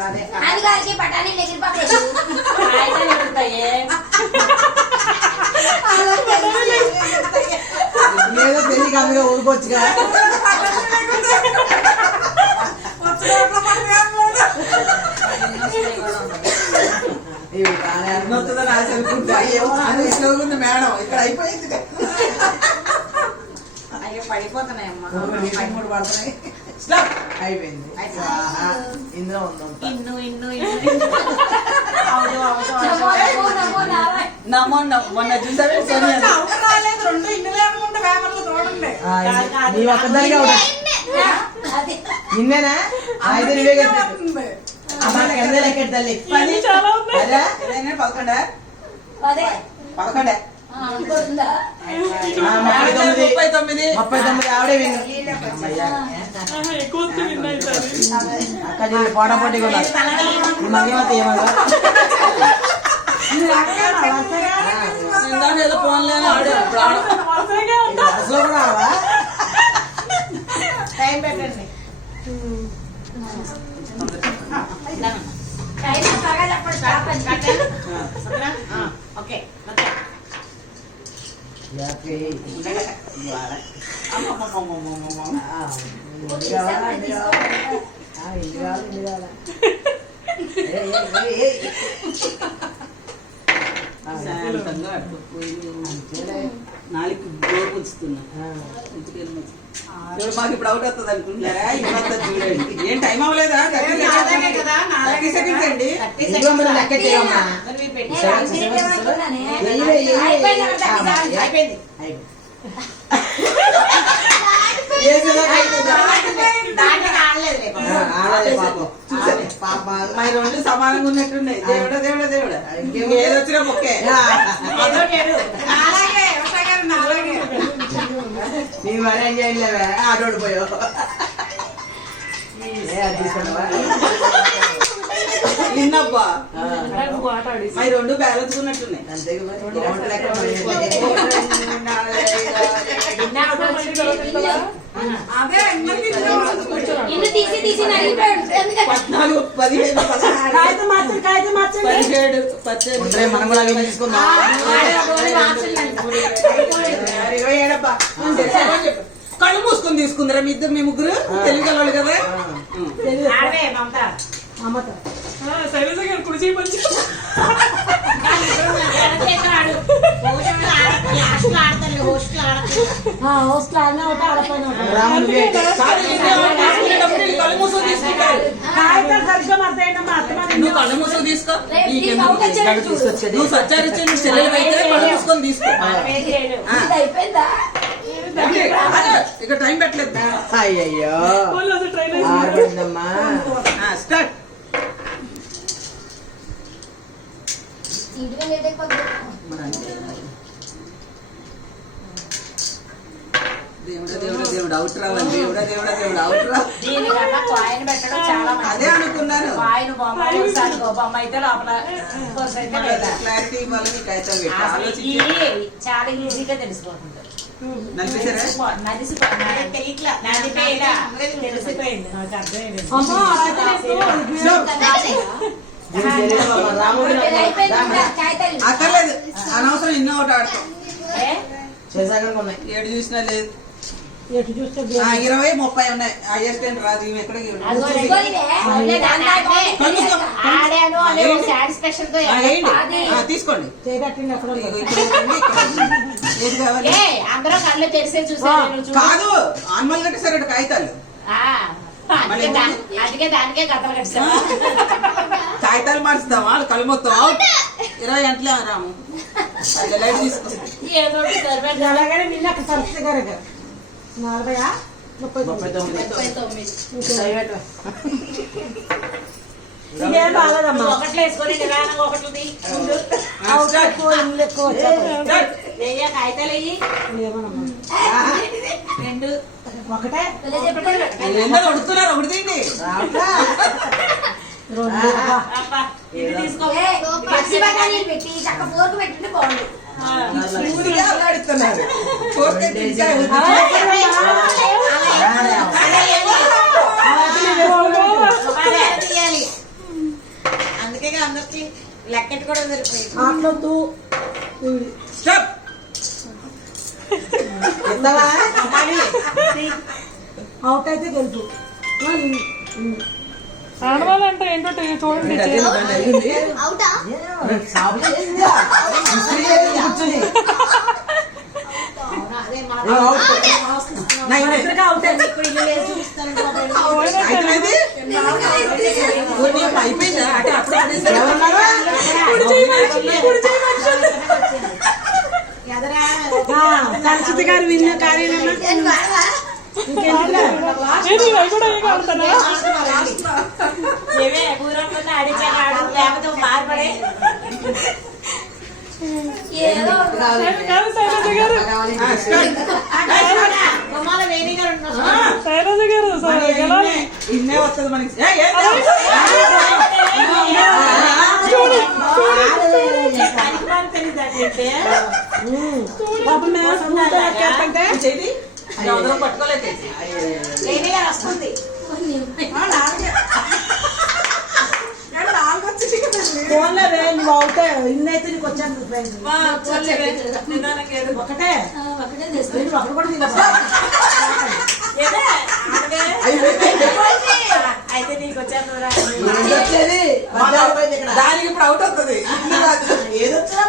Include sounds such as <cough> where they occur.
అదే అది గారికి పటానీ ఎగిరిపోతాయి అయితే ఎగురుతాయే. ఏదో పెళ్లి కాదుగా ఊరుకోవచ్చుగా అర్థమవుతుందో నాకు అనుకుంటా అది స్లోగా ఉంది మేడం ఇక్కడ అయిపోయింది అయ్యో పడిపోతున్నాయమ్మా ఒకటి, మూడు పడుతున్నాయి స్టాప్ అయిపోయింది ఇందులో ఉంది. ఇన్ను ఇన్ను ఇన్ను. నమో మొన్న చూసావే సోనియా రెండు పేపర్లు చూడండి నీ నిన్నేనా అయితే నువ్వే పదకొండా? అదే పదకొండే? ముప్పై తొమ్మిది. ముప్పై తొమ్మిది. ఆవిడే విను. అక్క చెల్లి పోటా పోటీ కూడా మగేమో ఏమగా ఇందాక ఏదో ఫోన్లో ఆడాడు ఇప్పుడు ఆడ- అసలు కూడా రావా? టైం పెట్టండి. Sa Tanggap, kukuin yung... నాలుగు డోర్ ఉంచుతున్నా ఆ, చూడు మాకు ఇప్పుడు అవుట్ అవుతుంది అనుకుంటున్నారా? ఇవ్వద్దు చూడండి. <laughs> ఏం టైం అవ్వలేదా? థర్టీ సెకండ్స్ అండి. మా రెండు సమానంగా ఉన్నట్టున్నాయి. దేవుడా దేవుడా దేవుడా. ఇంకేం ఏది వచ్చినా మొక్కే ఆ, నాలాగే ఉషా గారు నాలాగే నీ మరి ఏం చేయలేవే? ఆటోడు పోయావు? నిన్నబ్బా రెండు బ్యాలెన్స్ ఉన్నట్టున్నాయి. అంతే <laughs> పదిహేడు పద్దెనిమిది. మనం కూడా అవి తీసుకుందాం. ఇరవై ఏడబ్బా. కళ్ళు మూసుకొని తీసుకుందరా మీ ఇద్దరు మీ ముగ్గురు. తెలియగలవాళ్ళు కదా. తీసుకునేటప్పుడు వీళ్ళు కళ్ళు మూసుకొని తీసుకుంటారు నువ్వు కళ్ళు మూసుకొని తీసుకో. నువ్వు నువ్వు చెల్లెలు అయితే కళ్ళు మూసుకొని తీసుకో. ఆ. ఇది అయిపోయిందా? అంటే, అదే, ఇక టైం పెట్టలేదు. ఆ, స్టార్ట్. ఇంటికి లేట్ అయిపోతుంది మరి అంతే. దేవుడా దేవుడా దేవుడు అవుట్ రావాలి దేవుడా దేవుడా దేవుడు అవుట్ రా దీనికన్నా కాయిన్ పెట్టడం చాలా అదే అనుకున్నాను. కాయిన్ బొమ్మ ఒకసారి బొమ్మ అయితే లోపల కొరస అయితే లేదా? క్లారిటీ ఇవ్వాలి మీకు అయితే పెట్టి అసలు ఆలోచించి ఇది చాలా ఈజీగా తెలిసిపోతుంది. నడిపించారా? నలిసిపోయింది నడిపోయినా తెలిసిపోయింది నాకు అర్థమైంది అక్కర్లేదు. అనవసరం ఎన్నో ఒకటి ఆడతాం ఏ? చేసాక ఉన్నాయి. ఏడు చూసినా లేదు. ఆ, ఇరవై ముప్పై ఉన్నాయి. హైయెస్ట్ ఏంటి రాదు? ఇవి తీసుకోండి. కాదు ఆన్మల్ కట్టేసారట కాగితాలు. ఆ, అందుకే దానికే కథలు కట్టారు కాగితాలు మొత్తం అవుట్. ఇరవై గంటలే రాము. లైట్ ఒకటి. ముప్పై ఒకట్లు వేసుకొని నిదానంగా ఒకటి కాగితాలు వెయ్యి. రెండు. అడుగుతున్నారు ఒకటి తీయండి అందుకే అందరికి లెక్కెట్టు కూడా సరిపోయింది ఆటలొద్దు స్టాప్ ఎంతవా అవుట్ గెలుపు ఆడవాళ్ళంటే ఏంటో చూడండి అయిపోయిందా అంటే గారు విన్న కార్యాలయం సైరాజ గారు ఇన్నే వస్తుంది మనకి ఏ, ఏం పాపం మేము చేయి గారు వస్తుంది. ఫోన్లో రే నువ్వు అవుతే ఇన్నైతే నీకు వచ్చాను ఒకటే? ఒకటే నేను కూడా అయితే నీకు వచ్చాను దానికి ఇప్పుడు అవుట్ అవుతుంది. ఏదొచ్చినా